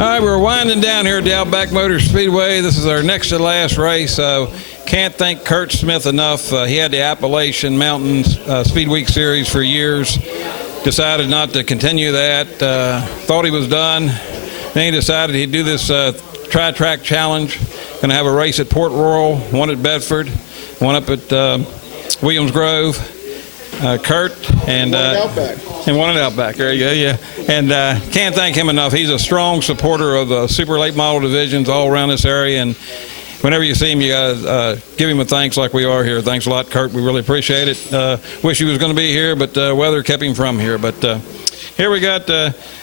All right, we're winding down here at the Outback Motor Speedway. This is our next to last race. Can't thank Kurt Smith enough. He had the Appalachian Mountain Speed Week Series for years. Decided not to continue that. Thought he was done. Then he decided he'd do this tri-track challenge. Going to have a race at Port Royal, one at Bedford, one up at Williams Grove. Kurt and one at Outback. There you go, yeah. And can't thank him enough. He's a strong supporter of the super late model divisions all around this area, and whenever you see him, you gotta give him a thanks like we are here. Thanks a lot, Kurt. We really appreciate it. Wish he was going to be here, but weather kept him from here. But here we got.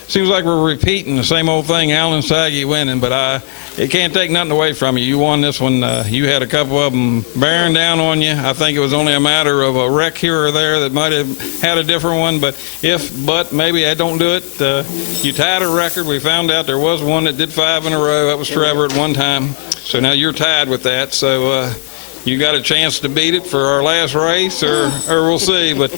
Seems like we're repeating the same old thing. Alan Saggy winning, but it can't take nothing away from you. You won this one. You had a couple of them bearing down on you. I think it was only a matter of a wreck here or there that might have had a different one. But maybe I don't do it. You tied a record. We found out there was one that did 5 in a row. That was Trevor at one time. So now you're tied with that. So you got a chance to beat it for our last race, or we'll see. But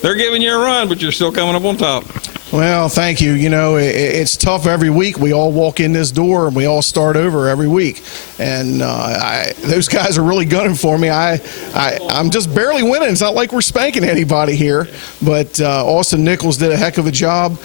they're giving you a run, but you're still coming up on top. Well, thank you. You know, it's tough every week. We all walk in this door and we all start over every week. And those guys are really gunning for me. I'm just barely winning. It's not like we're spanking anybody here. But Austin Nichols did a heck of a job.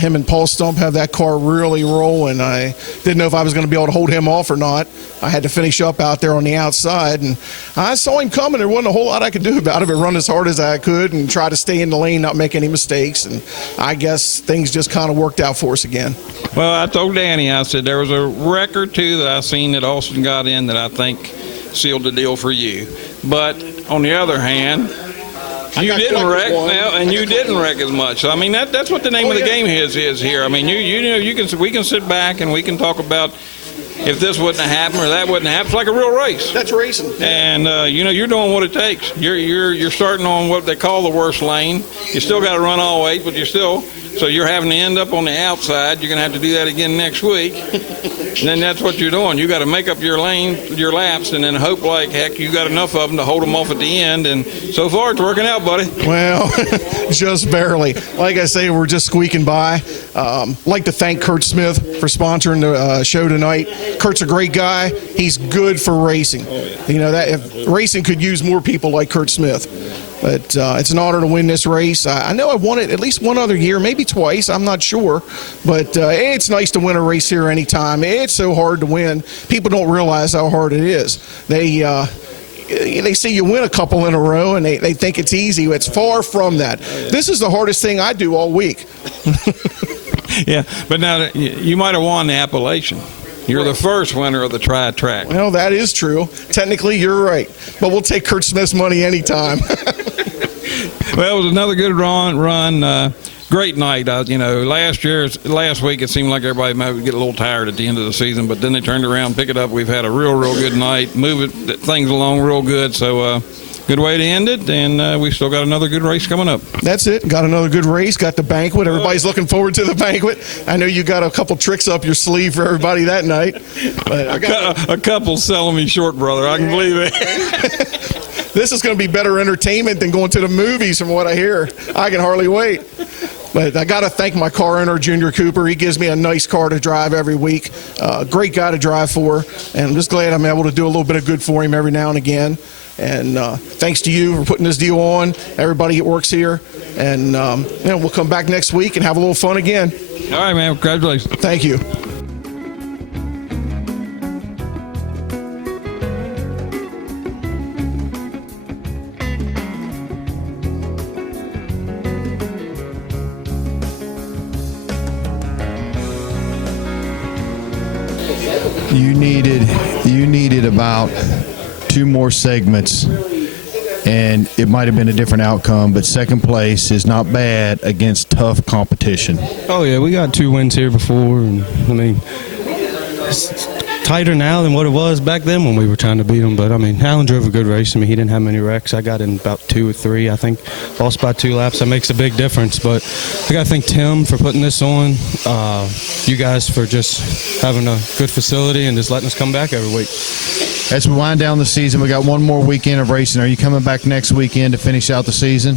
Him and Paul Stump have that car really rolling. I didn't know if I was going to be able to hold him off or not. I had to finish up out there on the outside. And I saw him coming. There wasn't a whole lot I could do about it, but run as hard as I could and try to stay in the lane, not make any mistakes. And I guess things just kind of worked out for us again. Well, I told Danny, I said there was a wreck or two that I seen that Austin got in that I think sealed the deal for you. But on the other hand, you didn't wreck now, and you didn't wreck as much. So, I mean, that's what the name of the game is here. I mean, we can sit back and we can talk about if this wouldn't have happened or that wouldn't happen. It's like a real race. That's racing. And you're doing what it takes. You're starting on what they call the worst lane. You still got to run all 8, but so you're having to end up on the outside. You're going to have to do that again next week. And then that's what you're doing. You got to make up your lane, your laps, and then hope like heck you got enough of them to hold them off at the end. And so far it's working out, buddy. Well, just barely. Like I say, we're just squeaking by. Like to thank Kurt Smith for sponsoring the show tonight. Kurt's a great guy. He's good for racing. You know, that if racing could use more people like Kurt Smith. But it's an honor to win this race. I know I won it at least one other year, maybe twice. I'm not sure. But it's nice to win a race here anytime. It's so hard to win. People don't realize how hard it is. They see you win a couple in a row, and they think it's easy. It's far from that. This is the hardest thing I do all week. Yeah, but now you might have won the Appalachian. You're the first winner of the tri-track. Well, that is true. Technically, you're right. But we'll take Kurt Smith's money anytime. Well, it was another good run. Great night. Last week it seemed like everybody might get a little tired at the end of the season, but then they turned around, pick it up. We've had a real good night, moving things along real good. So good way to end it, and we still got another good race coming up. That's it. Got another good race. Got the banquet. Everybody's looking forward to the banquet. I know you got a couple tricks up your sleeve for everybody that night. But a couple selling me short, brother. I can believe it. This is going to be better entertainment than going to the movies from what I hear. I can hardly wait. But I got to thank my car owner, Junior Cooper. He gives me a nice car to drive every week. Great guy to drive for. And I'm just glad I'm able to do a little bit of good for him every now and again. And thanks to you for putting this deal on, everybody that works here. And we'll come back next week and have a little fun again. All right, man. Congratulations. Thank you. You needed about 2 more segments, and it might have been a different outcome, but second place is not bad against tough competition. Oh, yeah, we got 2 wins here before, and I mean, it's tighter now than what it was back then when we were trying to beat them, but I mean, Alan drove a good race. I mean, he didn't have many wrecks. I got in about 2 or 3, I think, lost by 2 laps. That makes a big difference, but I got to thank Tim for putting this on, you guys for just having a good facility and just letting us come back every week. As we wind down the season, we got one more weekend of racing. Are you coming back next weekend to finish out the season?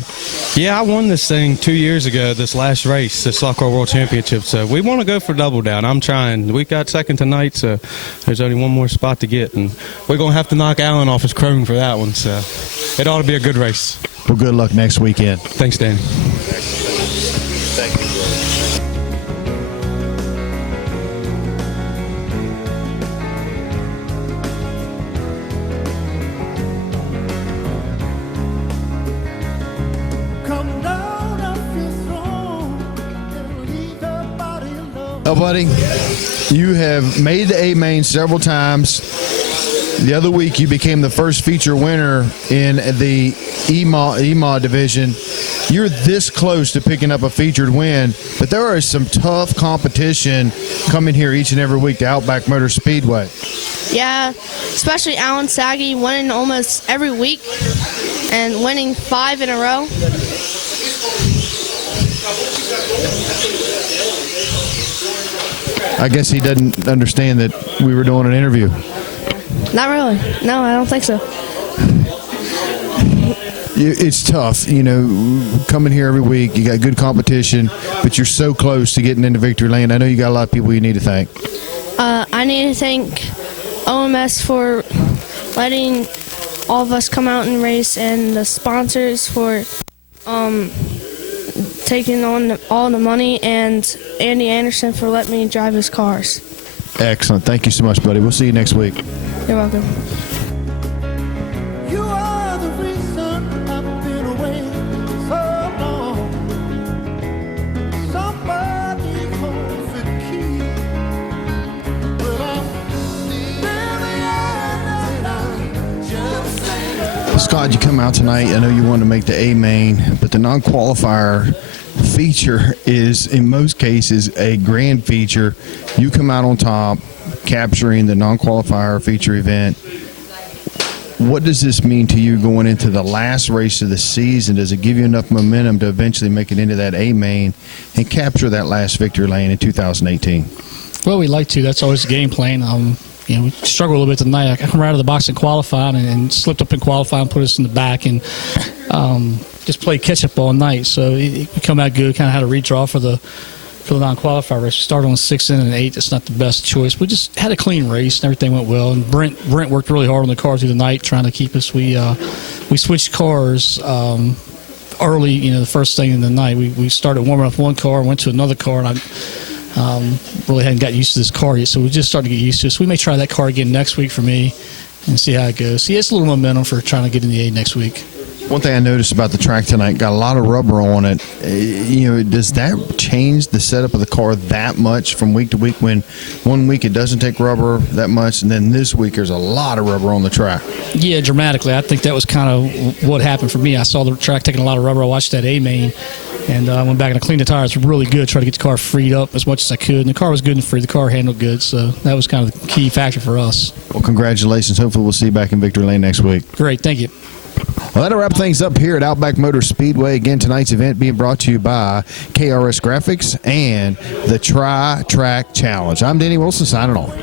Yeah, I won this thing 2 years ago, this last race, the Stock Car World Championship. So we want to go for double down. I'm trying. We got second tonight, so there's only one more spot to get. And we're going to have to knock Allen off his chrome for that one. So it ought to be a good race. Well, good luck next weekend. Thanks, Danny. Oh, buddy, you have made the A-Main several times. The other week, you became the first feature winner in the EMA division. You're this close to picking up a featured win, but there is some tough competition coming here each and every week to Outback Motor Speedway. Yeah, especially Alan Saggy winning almost every week and winning 5 in a row. I guess he doesn't understand that we were doing an interview. Not really. No, I don't think so. It's tough, coming here every week. You got good competition, but you're so close to getting into victory lane. I know you got a lot of people you need to thank. I need to thank OMS for letting all of us come out and race, and the sponsors for taking on all the money, and Andy Anderson for letting me drive his cars. Excellent. Thank you so much, buddy. We'll see you next week. You're welcome. You are the reason I've been away so long. Somebody holds the key, but I'm Scott, you come out tonight. I know you wanted to make the A-Main, but the non-qualifier feature is, in most cases, a grand feature. You come out on top, capturing the non-qualifier feature event. What does this mean to you going into the last race of the season? Does it give you enough momentum to eventually make it into that A-Main and capture that last victory lane in 2018? Well, we like to. That's always the game plan. We struggled a little bit tonight. I come right out of the box in qualifying and slipped up in qualifying, put us in the back, and just played catch-up all night. So we come out good, kind of had a redraw for the non-qualifier race. We started on 6 and 8. That's not the best choice. We just had a clean race, and everything went well. And Brent worked really hard on the car through the night, trying to keep us. We switched cars early, the first thing in the night. We started warming up one car, went to another car, and I really hadn't got used to this car yet. So we just started to get used to it. So we may try that car again next week for me and see how it goes. See, it's a little momentum for trying to get in the A next week. One thing I noticed about the track tonight, got a lot of rubber on it. Does that change the setup of the car that much from week to week, when one week it doesn't take rubber that much, and then this week there's a lot of rubber on the track? Yeah, dramatically. I think that was kind of what happened for me. I saw the track taking a lot of rubber. I watched that A-Main, and I went back and I cleaned the tires really good, tried to get the car freed up as much as I could. And the car was good and free. The car handled good, so that was kind of the key factor for us. Well, congratulations. Hopefully we'll see you back in victory lane next week. Great, thank you. Well, that'll wrap things up here at Outback Motor Speedway. Again, tonight's event being brought to you by KRS Graphics and the Tri-Track Challenge. I'm Danny Wilson signing off.